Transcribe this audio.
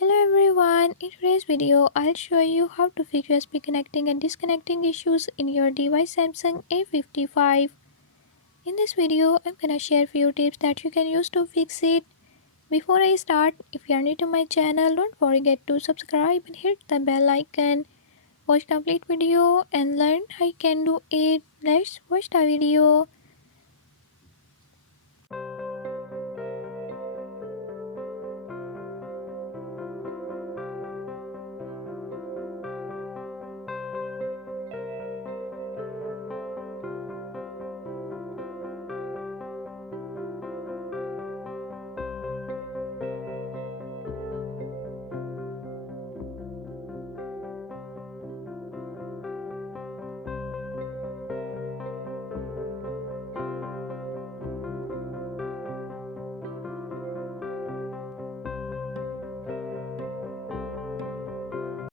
Hello everyone, in today's video I'll show you how to fix USB connecting and disconnecting issues in your device Samsung A55. In this video I'm gonna share few tips that you can use to fix it. Before I start, if you are new to my channel, don't forget to subscribe and hit the bell icon. Watch complete video and learn how you can do it. Let's watch the video.